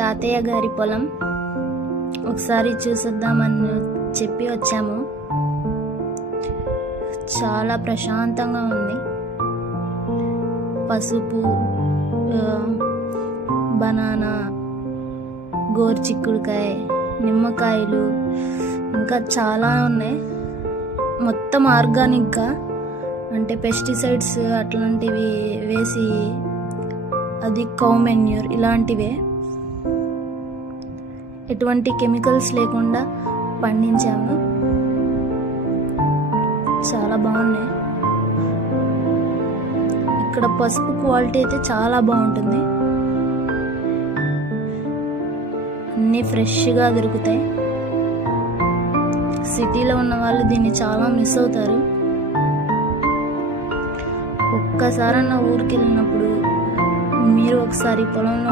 తాతయ్య గారి పొలం. ఒకసారి చూసొద్దామని చెప్పి వచ్చాము. చాలా ప్రశాంతంగా ఉంది. పసుపు, బనానా, గోరుచిక్కుడుకాయ, నిమ్మకాయలు, ఇంకా చాలా ఉన్నాయి. మొత్తం ఆర్గానిక్గా, అంటే పెస్టిసైడ్స్ అట్లాంటివి వేసి, అది కౌ మెన్యూర్ ఇలాంటివే, ఎటువంటి కెమికల్స్ లేకుండా పండించాము. చాలా బాగున్నాయి. ఇక్కడ పసుపు క్వాలిటీ అయితే చాలా బాగుంటుంది. అన్నీ ఫ్రెష్గా దొరుకుతాయి. సిటీలో ఉన్న వాళ్ళు దీన్ని చాలా మిస్ అవుతారు. ఒక్కసారన్నా ఊరికి వెళ్ళినప్పుడు మీరు ఒకసారి పొలంలో